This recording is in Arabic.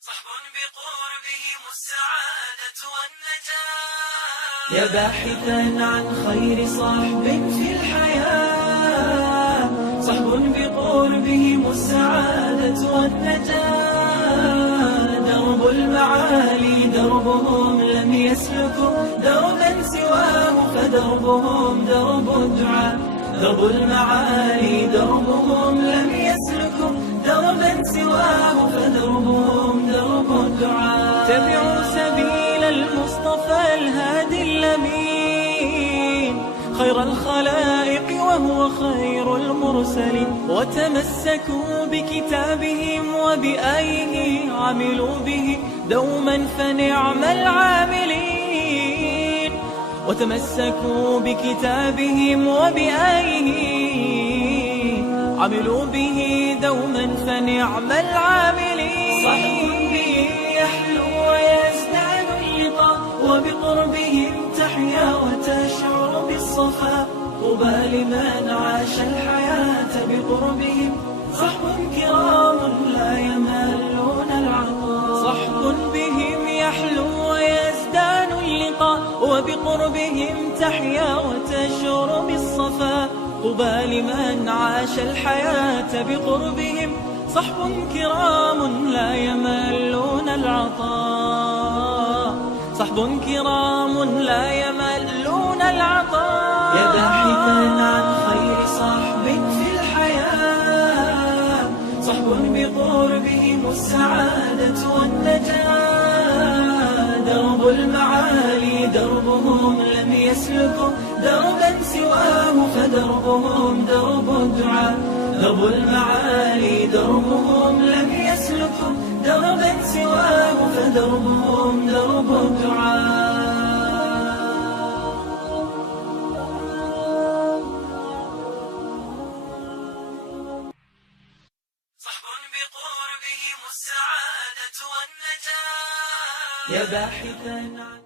صحب بقربهم السعادة والنجاة. يا باحثا عن خير صحب في الحياة، صحب بقربهم السعادة والنجاة. درب المعالي دربهم لم يسلكوا دربا سواه، فدربهم درب الدعاء. درب المعالي دربهم لم يسلكوا دربا سواه، فدربهم درب الدعاء. تبعوا سبيل المصطفى الهادي الأمين، خير الخلائق وهو خير المرسلين، وتمسكوا بكتابهم وبآيه عملوا به دوما فنعم العاملين. وتمسكوا بكتابهم وبآيه عملوا به دوما فنعم العاملين. صحب به يحلو ويزداد اللقاء، وبقربهم تحيا وتشعر بالصفاء. طوبى لمن عاش الحياة بقربهم، صحب كرام لا يملون العطاء. صحب بهم يحلو ويزداد اللقاء، وبقربهم تحيا وتشعر بالصفاء. طوبى لمن عاش الحياة بقربهم، صحب كرام لا يملون العطاء. صحب كرام لا يملون العطاء. يا باحثا عن خير صحب في الحياة، صحب بقربهم السعادة والنجاة. درب المعالي دربهم لم يسلكوا دربا سواه، فدربهم درب الدعاء. درب المعالي دربهم لم يسلكوا دربا سواه، فدربهم درب الدعاء. صحب بقربهم السعادة والنجاة. يا باحثا عن